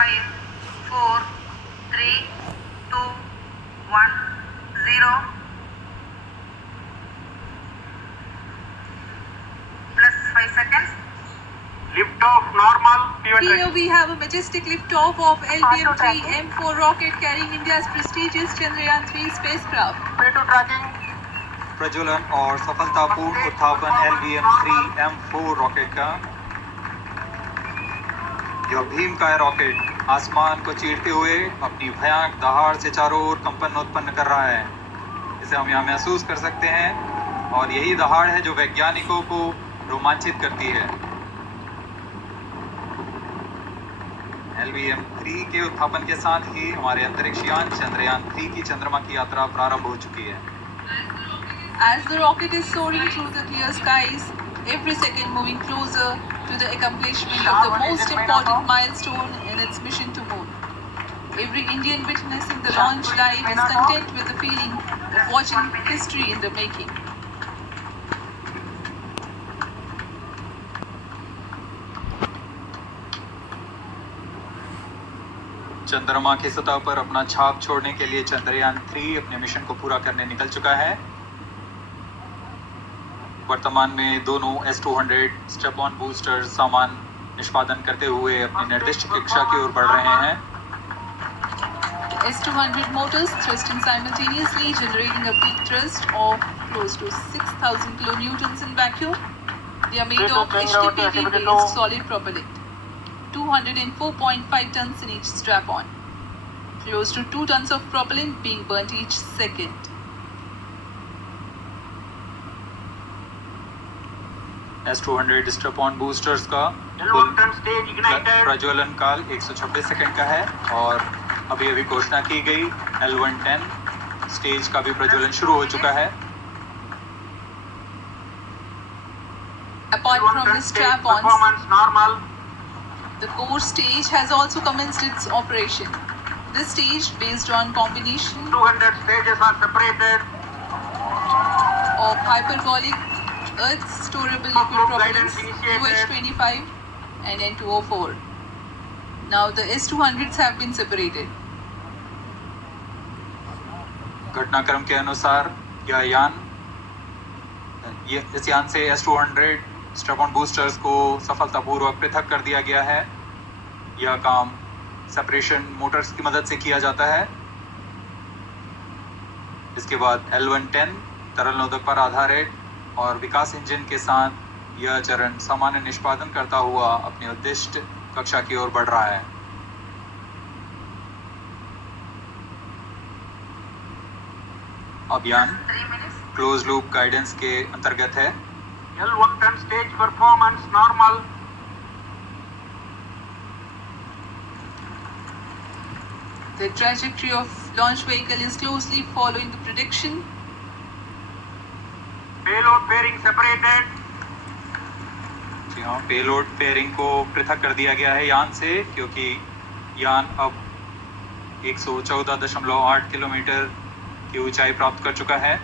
5, 4, 3, 2, 1, 0. Plus 5 seconds. Lift off normal. Here we have a majestic liftoff of LVM-3 M4 rocket carrying India's prestigious Chandrayaan-3 spacecraft. Way to tracking. प्रज्वलन और सफलतापूर्ण उत्थापन LVM-3 M4 rocket का। यह भीमकाय rocket आसमान को चीरते हुए अपनी भयानक दहाड़ से चारों ओर कंपन उत्पन्न कर रहा है। इसे हम यहाँ महसूस कर सकते हैं और यही दहाड़ है जो वैज्ञानिकों को रोमांचित करती है। LVM-3 के उत्थापन के साथ ही हमारे अंतरिक्ष यान चंद्रयान-3 की चंद्रमा की यात्रा प्रारंभ हो चुकी है। As the rocket is soaring through the clear skies, every second moving closer to the accomplishment of the most important milestone in its mission to moon. Every Indian witnessing the launch live is content with the feeling of watching history in the making. चंद्रमा की सतह पर अपना छाप छोड़ने के लिए चंद्रयान-3 अपने मिशन को पूरा करने निकल चुका है। वर्तमान में दोनों S-200 स्टेप ऑन बूस्टर सामान निष्पादन करते हुए अपनी निर्दिष्ट कक्षा की ओर बढ़ रहे हैं। S-200 motors thrusting simultaneously, generating a peak thrust of close to 6,000 kilonewtons in vacuum. They are made of HTPV-based solid propellant. 204.5 tons in each strap-on. Close to 2 tons of propellant being burnt each second. S-200 step-on boosters का L1 stage ignited. प्रज्वलन काल 126 second का है और अभी घोषणा की गई L110 स्टेज का भी प्रज्वलन शुरू हो चुका है। Apart from the strap-ons, performance normal. the core stage has also commenced its operation. This stage, based on combination 200 stages are separated. of hyperbolic Earth storable liquid propellants UH-25 and N2O4. Now the S-200s have been separated. घटनाक्रम के अनुसार इस यान से S-200 step-on boosters को सफलतापूर्वक पृथक कर दिया गया है। यह काम सेपरेशन मोटर्स की मदद से किया जाता है। इसके बाद L110 तरल नोदक पर आधारित और विकास इंजन के साथ यह चरण सामान्य निष्पादन करता हुआ अपनी उद्दिष्ट कक्षा की ओर बढ़ रहा है। अभियान क्लोज लूप गाइडेंस के अंतर्गत है। L110 stage performance normal. The trajectory of launch vehicle is closely following the prediction. Payload pairing separated. जी हाँ, पेलोड पेयरिंग को पृथक कर दिया गया है यान से, क्योंकि यान अब 114.8 किलोमीटर की ऊंचाई प्राप्त कर चुका है।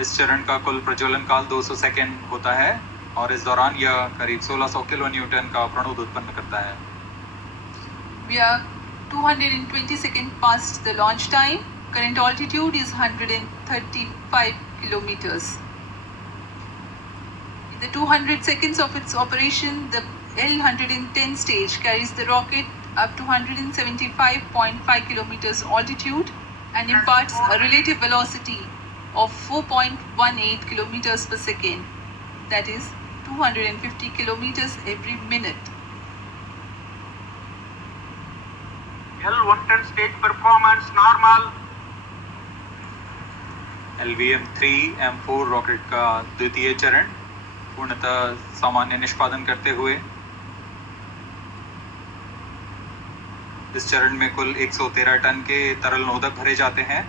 इस चरण का कुल प्रज्वलन काल 200 सेकेंड होता है और इस दौरान यह करीब 1600 किलो न्यूटन का प्रणोद उत्पन्न करता है। We are 220 seconds past the launch time. Current altitude is 135 kilometers. In the 200 seconds of its operation, the L110 stage carries the rocket up to 175.5 kilometers altitude and imparts a relative velocity of 4.18 kilometers per second, that is 250 kilometers every minute. L110 stage performance normal. LVM-3 M4 rocket का द्वितीय चरण पूर्णतः सामान्य निष्पादन करते हुए इस चरण में कुल 113 टन के तरल नोदक भरे जाते हैं।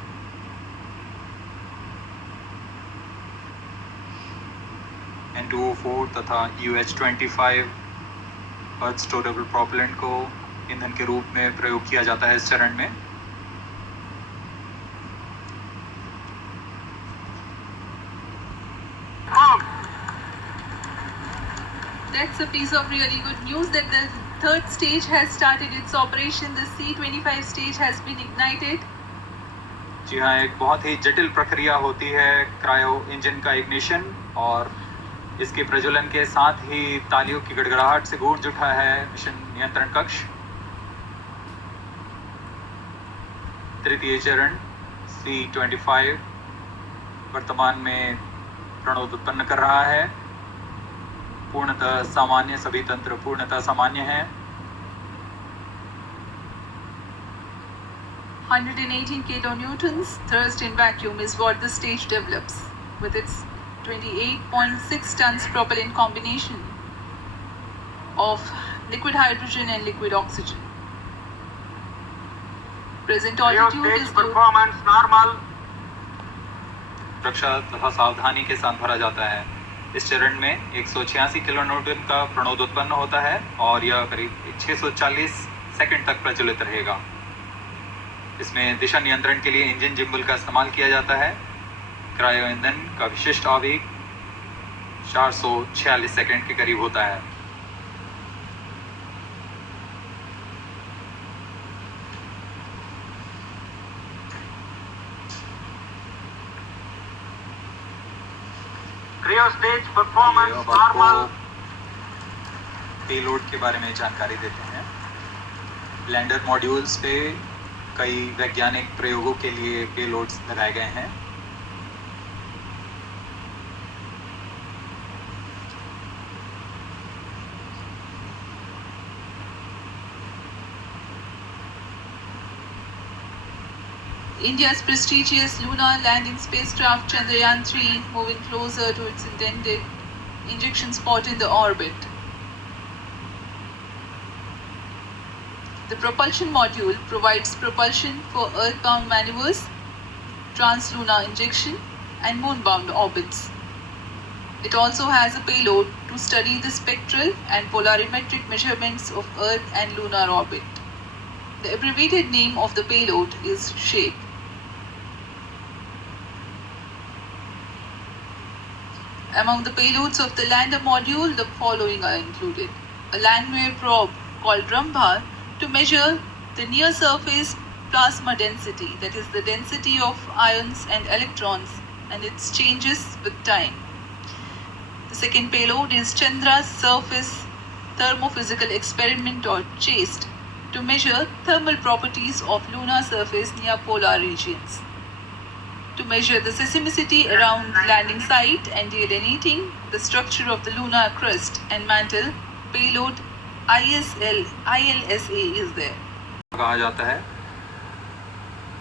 N2O4 तथा UH-25 अर्थ स्टोरेबल प्रोपेलेंट को ईंधन के रूप में प्रयोग किया जाता है इस चरण में। The that's a piece of really good news that the third stage has started its operation. The C-25 stage has been ignited. जी हाँ, एक बहुत ही जटिल प्रक्रिया होती है क्रायो इंजन का इग्निशन, और इसके प्रज्वलन के साथ ही तालियों की गड़गड़ाहट से गूंज उठा है मिशन नियंत्रण कक्ष। तृतीय चरण C-25 वर्तमान में प्रणोद उत्पन्न कर रहा है। पूर्णतः सामान्य, सभी तंत्र पूर्णतः सामान्य हैं। 118 kilonewtons thrust in vacuum is what the stage develops with its 28.6 tons propellant combination of liquid hydrogen and liquid oxygen. Present Cryo altitude stage is low. performance normal. सुरक्षा तथा सावधानी के साथ भरा जाता है। इस चरण में 186 किलोन्यूटन का प्रणोद उत्पन्न होता है और यह करीब 640 सेकंड तक प्रज्वलित रहेगा। इसमें दिशा नियंत्रण के लिए इंजन जिम्बल का इस्तेमाल किया जाता है। क्रायो ईंधन का विशिष्ट आवेग 446 सेकंड के करीब होता है। Cryo stage performance अब आपको normal. पेलोड के बारे में जानकारी देते हैं। लैंडर मॉड्यूल्स पे कई वैज्ञानिक प्रयोगों के लिए पेलोड्स लगाए गए हैं। India's prestigious lunar landing spacecraft Chandrayaan-3 moving closer to its intended injection spot in the orbit. The propulsion module provides propulsion for earthbound maneuvers, translunar injection, and moonbound orbits. It also has a payload to study the spectral and polarimetric measurements of Earth and lunar orbit. The abbreviated name of the payload is SHAPE. Among the payloads of the lander module, the following are included. A landwehr probe called Rambha to measure the near-surface plasma density, that is the density of ions and electrons, and its changes with time. The second payload is Chandra's Surface Thermophysical Experiment or CHASTE to measure thermal properties of lunar surface near polar regions. To measure the seismicity around the landing site and delineating the structure of the lunar crust and mantle, payload ILSA is there. कहा जाता है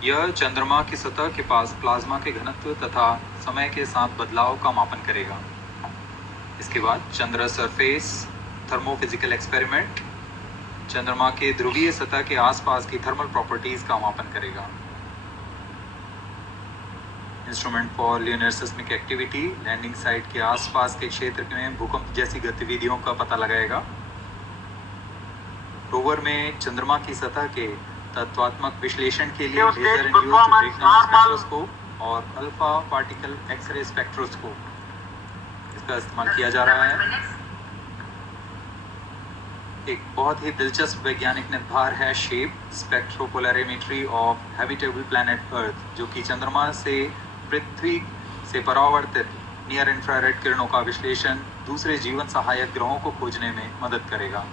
यह चंद्रमा की सतह के पास plasma के घनत्व तथा समय के साथ बदलाव का मापन करेगा। इसके बाद चंद्र सरफेस थर्मोफिजिकल एक्सपेरिमेंट चंद्रमा के ध्रुवीय सतह के आसपास की थर्मल प्रॉपर्टीज का मापन करेगा। Instrument for lunar seismic activity landing site के आसपास के क्षेत्र में भूकंप जैसी गतिविधियों का पता लगाएगा। रोवर में चंद्रमा की सतह के तत्वात्मक विश्लेषण के लिए लेजर इंड्यूस्ड ब्रेकडाउन स्पेक्ट्रोस्कोप और अल्फा पार्टिकल एक्सरे स्पेक्ट्रोस्कोप इसका इस्तेमाल किया जा रहा है। एक बहुत ही दिलचस्प वैज्ञानिक निर्धार है shape स्पेक्ट्रोपोलैरिमेट्री of habitable planet earth, जो कि चंद्रमा से पृथ्वी से परावर्तित नियर इंफ्रारेड किरणों का विश्लेषण दूसरे जीवन सहायक ग्रहों को खोजने में मदद करेगा।